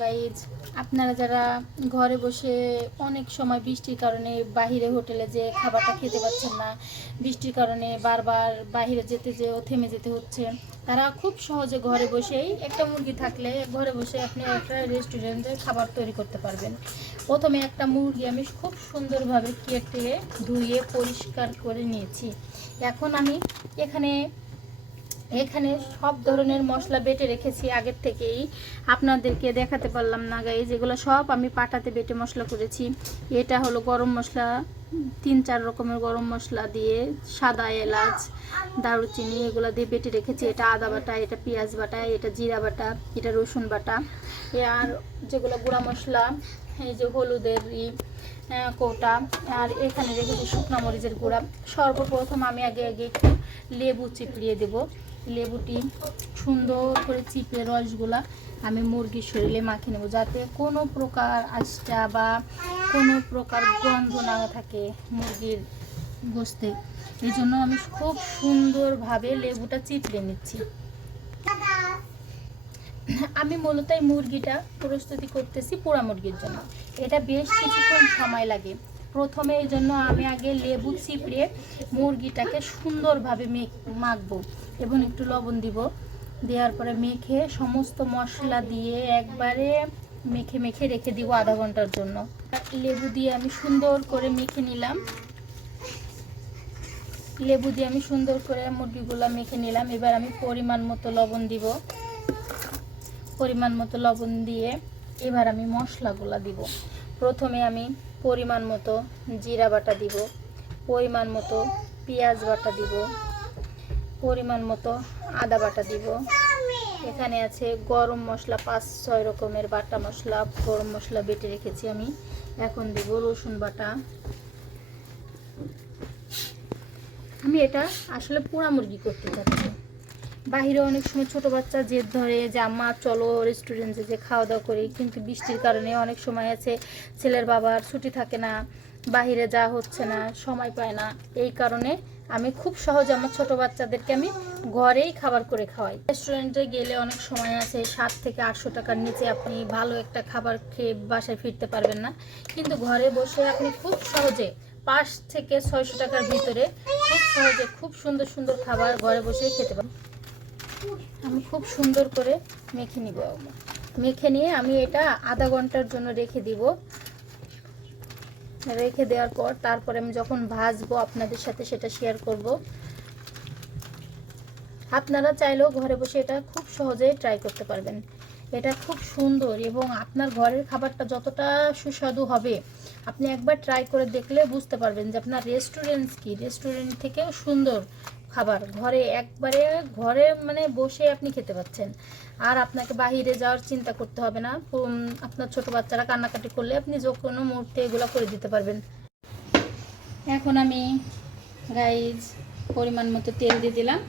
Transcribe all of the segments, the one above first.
Guys, আপনারা যারা ঘরে বসে অনেক সময় বৃষ্টির কারণে বাহিরে হোটেলে যে খাবারটা খেতে পাচ্ছেন না, বৃষ্টির কারণে বারবার বাহিরে যেতে যেও থেমে যেতে হচ্ছে, তারা খুব সহজে ঘরে বসেই একটা মুরগি থাকলে ঘরে বসে আপনি একটা রেস্টুরেন্টে খাবার তৈরি করতে পারবেন। প্রথমে একটা মুরগি আমি খুব সুন্দরভাবে কেটে ধুয়ে পরিষ্কার করে নিয়েছি। এখন আমি এখানে সব ধরনের মশলা বেটে রেখেছি আগের থেকেই, আপনাদেরকে দেখাতে পারলাম না গাইজ। এগুলো সব আমি পাটাতে বেটে মশলা করেছি। এটা হলো গরম মশলা, 3-4 রকমের গরম মশলা দিয়ে, সাদা এলাচ, দারুচিনি এগুলো দিয়ে বেটে রেখেছি। এটা আদা বাটা, এটা পেঁয়াজ বাটা, এটা জিরা বাটা, এটা রসুন বাটা। আর যেগুলো গুঁড়া মশলা, এই যে হলুদের কৌটা, আর এখানে রেখেছি শুকনো মরিচের গুঁড়া। সর্বপ্রথম আমি আগে একটু লেবু চিপড়িয়ে দেবো। লেবুটি সুন্দর করে চিপে রসগুলা আমি মুরগির শরীরে মাখিয়ে নেব, যাতে কোনো প্রকার আঁশটা বা কোনো প্রকার গন্ধ না থাকে মুরগির গোশতে। এই জন্য আমি খুব সুন্দরভাবে লেবুটা চিপড়ে নিচ্ছি। আমি মূলত এই মুরগিটা প্রস্তুতি করতেছি পোড়া মুরগির জন্য। এটা বেশ কিছুক্ষণ সময় লাগে। প্রথমে এই জন্য আমি আগে লেবু চিপড়ে মুরগিটাকে সুন্দরভাবে মাখবো এবং একটু লবণ দিব। দেওয়ার পরে মেখে সমস্ত মশলা দিয়ে একবারে মেখে রেখে দিব আধা ঘন্টার জন্য। লেবু দিয়ে আমি সুন্দর করে মেখে নিলাম। লেবু দিয়ে আমি সুন্দর করে মুরগিগুলো মেখে নিলাম। এবার আমি পরিমাণ মতো লবণ দিব। পরিমাণ মতো লবণ দিয়ে এবার আমি মশলাগুলো দিব। প্রথমে আমি পরিমাণ মতো জিরা বাটা দিব, পরিমাণ মতো পেঁয়াজ বাটা দিব, পরিমাণ মতো আদা বাটা দিব। এখানে আছে গরম মশলা, 5-6 রকমের বাটা মশলা, গরম মশলা বেটে রেখেছি আমি। এখন দিব রসুন বাটা। আমি এটা আসলে পোড়া মুরগি করতে চাচ্ছি। বাহিরে অনেক সময় ছোট বাচ্চা জেদ ধরে যে আম্মা চলো রেস্টুরেন্টে যে খাওয়া দাওয়া করি, কিন্তু বৃষ্টির কারণে অনেক সময় আছে ছেলের বাবার ছুটি থাকে না, বাহিরে যাওয়া হচ্ছে না, সময় পায় না। এই কারণে আমি খুব সহজে আমার ছোট বাচ্চাদেরকে আমি ঘরেই খাবার করে খাওয়াই। রেস্টুরেন্টে গেলে অনেক সময় আছে 700 থেকে 800 টাকার নিচে আপনি ভালো একটা খাবার খেয়ে বাসায় ফিরতে পারবেন না, কিন্তু ঘরে বসে আপনি খুব সহজে 5 থেকে 600 টাকার ভিতরে খুব সহজে খুব সুন্দর সুন্দর খাবার ঘরে বসেই খেতে পারেন। আমি খুব সুন্দর করে মেখে নিব। মেখে নিয়ে আমি এটা আধা ঘন্টার জন্য রেখে দিব। রেখে দেওয়ার পর তারপরে আমি যখন ভাজবো আপনাদের সাথে সেটা শেয়ার করব। আপনারা চাইলেও ঘরে বসে এটা খুব সহজেই ট্রাই করতে পারবেন। এটা খুব সুন্দর এবং আপনার ঘরের খাবারটা যতটা সুস্বাদু হবে আপনি একবার ট্রাই করে দেখলে বুঝতে পারবেন যে আপনার রেস্টুরেন্ট থেকেও সুন্দর খাবার ঘরে মানে বসে আপনি খেতে পাচ্ছেন। আর আপনাকে বাহিরে যাওয়ার চিন্তা করতে হবে না। আপনার ছোট বাচ্চারা কান্নাকাটি করলে আপনি যে কোনো মুহূর্তে এগুলো করে দিতে পারবেন। এখন আমি গাইজ পরিমাণ মতো তেল দিয়ে দিলাম।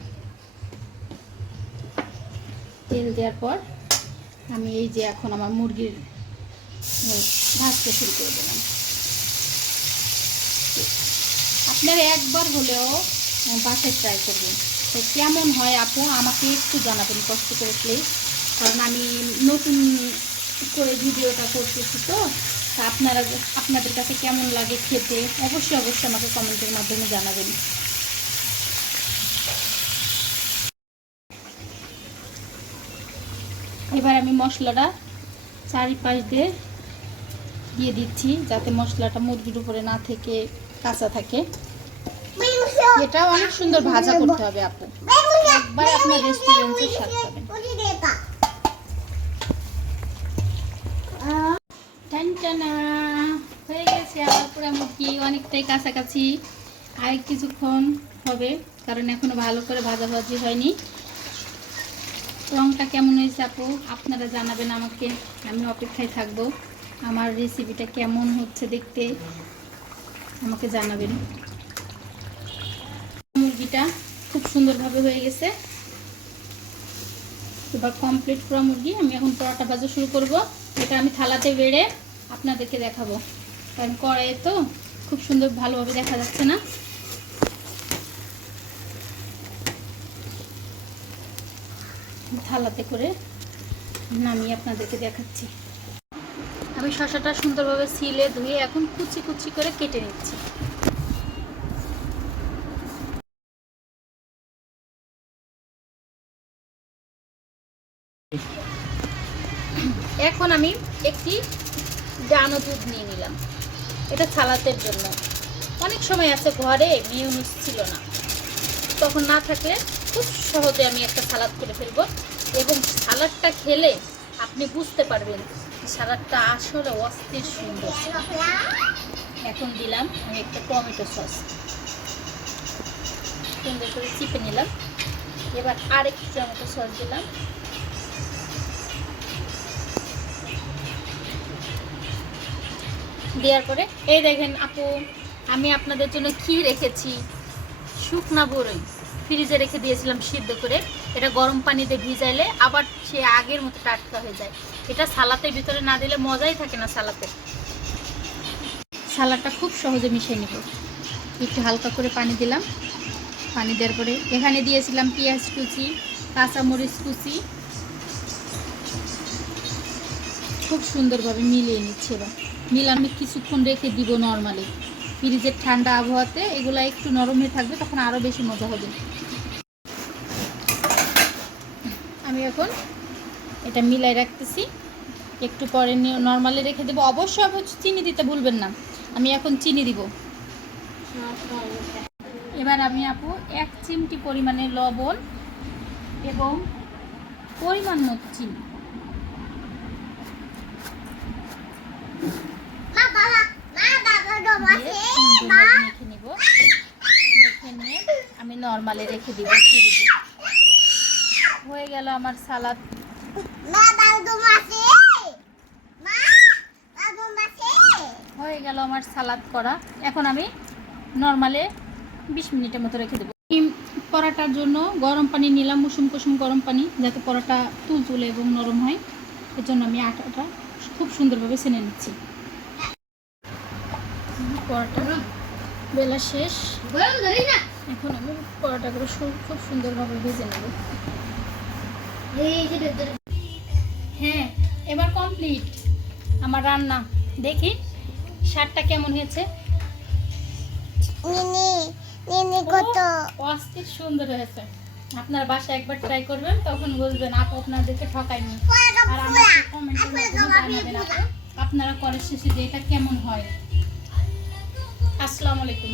তেল দেওয়ার পর আমি এই যে এখন আমার মুরগির ভাজতে শুরু করে দিলাম। আপনারা একবার হলেও বাসায় ট্রাই করবেন। তো কেমন হয় আপু আমাকে একটু জানাবেন কষ্ট করে প্লিজ, কারণ আমি নতুন করে ভিডিওটা করতেছি। তো আপনাদের কাছে কেমন লাগে খেতে অবশ্যই আমাকে কমেন্টের মাধ্যমে জানাবেন। এবার আমি মশলাটা চারিপাশ দিয়ে দিচ্ছি, যাতে মশলাটা মুরগির উপরে না থেকে কাঁচা থাকে। এটা অনেক সুন্দর ভাজা করতে হবে আপু, একবার আপনার রেস্টুরেন্টে স্বাদ পাবেন। টানটানা হয়ে গেছে আমার পুরো মুরগি, অনেকটাই কাছাকাছি। আর কিছুক্ষণ হবে, কারণ এখনো ভালো করে ভাজাভাজি হয়নি। রংটা কেমন হয়েছে আপু আপনারা জানাবেন আমাকে, আমি অপেক্ষায় থাকবো। আমার রেসিপিটা কেমন হচ্ছে দেখতে আমাকে জানাবেন। মুরগিটা খুব সুন্দরভাবে হয়ে গেছে। এবার কমপ্লিট পুরো মুরগি। আমি এখন পরোটা ভাজা শুরু করব। এটা আমি থালাতে বেড়ে আপনাদেরকে দেখাবো, কারণ কড়াইয়ে তো খুব সুন্দর ভালোভাবে দেখা যাচ্ছে না। থালাতে করে নামিয়ে আপনাদেরকে দেখাচ্ছি। আমি শসাটা সুন্দরভাবে ছিলে ধুয়ে এখন কুচি কুচি করে কেটে নিচ্ছি। এখন আমি একটি ডানো দুধ নিয়ে নিলাম, এটা সালাতের জন্য। অনেক সময় আছে ঘরে মেয়োনিজ ছিল না, তখন না থাকলে খুব সহজে আমি একটা সালাদ করে ফেলবো, এবং সালাদটা খেলে আপনি বুঝতে পারবেন সালাদটা আসলে অস্থির সুন্দর। এখন দিলাম আমি একটা টমেটো সস, সুন্দর করে চিপে নিলাম। এবার আরেকটু টমেটো সস দিলাম। দেওয়ার পরে এই দেখেন আপু, আমি আপনাদের জন্য কি রেখেছি, শুকনা বড়ই ফ্রিজে রেখে দিয়েছিলাম সিদ্ধ করে। এটা গরম পানিতে ভিজাইলে আবার সে আগের মতো টাটকা হয়ে যায়। এটা সালাতের ভিতরে না দিলে মজাই থাকে না সালাতে। সালাদটা খুব সহজে মিশিয়ে নিব। একটু হালকা করে পানি দিলাম। পানি দেওয়ার পরে এখানে দিয়েছিলাম পেঁয়াজ কুচি, কাঁচামরিচ কুচি, খুব সুন্দরভাবে মিলিয়ে নিচ্ছি। এবার আমি কিছুক্ষণ রেখে দিব নর্মালি। ফ্রিজের ঠান্ডা আবহাওয়াতে এগুলো একটু নরম হয়ে থাকবে, তখন আরও বেশি মজা হবে। আমি এখন এটা মিলাই রাখতেছি, একটু পরে নর্মালি রেখে দেবো। অবশ্যই চিনি দিতে ভুলবেন না। আমি এখন চিনি দিব। এবার আমি আপু 1 চিমটি পরিমাণে লবণ এবং পরিমাণ মতো চিনি মেখে নিব। মেখে নিয়ে আমি নর্মালি রেখে দিব ফ্রিজে। হয়ে গেল আমার সালাদ। হয়ে গেল আমার সালাদ করা। এখন আমি নর্মালে 20 মিনিটের মতো রেখে দেবো। পরাটার জন্য গরম পানি নিলাম, কুসুম কুসুম গরম পানি, যাতে পরাটা তুলতুলে এবং নরম হয়। এর জন্য আমি আটাটা খুব সুন্দরভাবে ছেনে নিচ্ছি। পরাটা বেলা শেষ, এখন আমি পরাটাগুলো খুব সুন্দরভাবে ভেজে নেব। হ্যাঁ, এবার কমপ্লিট আমার রান্না। দেখি স্বাদটা কেমন হয়েছে। অস্থির সুন্দর হয়েছে। আপনার বাসায় একবার ট্রাই করবেন, তখন বুঝবেন আপু আপনাদেরকে ঠকায়নি। আর আমাকে কমেন্টের মাধ্যমে জানাবেন আপু আপনারা কলেজ শেষে যে এটা কেমন হয়। আসসালামু আলাইকুম।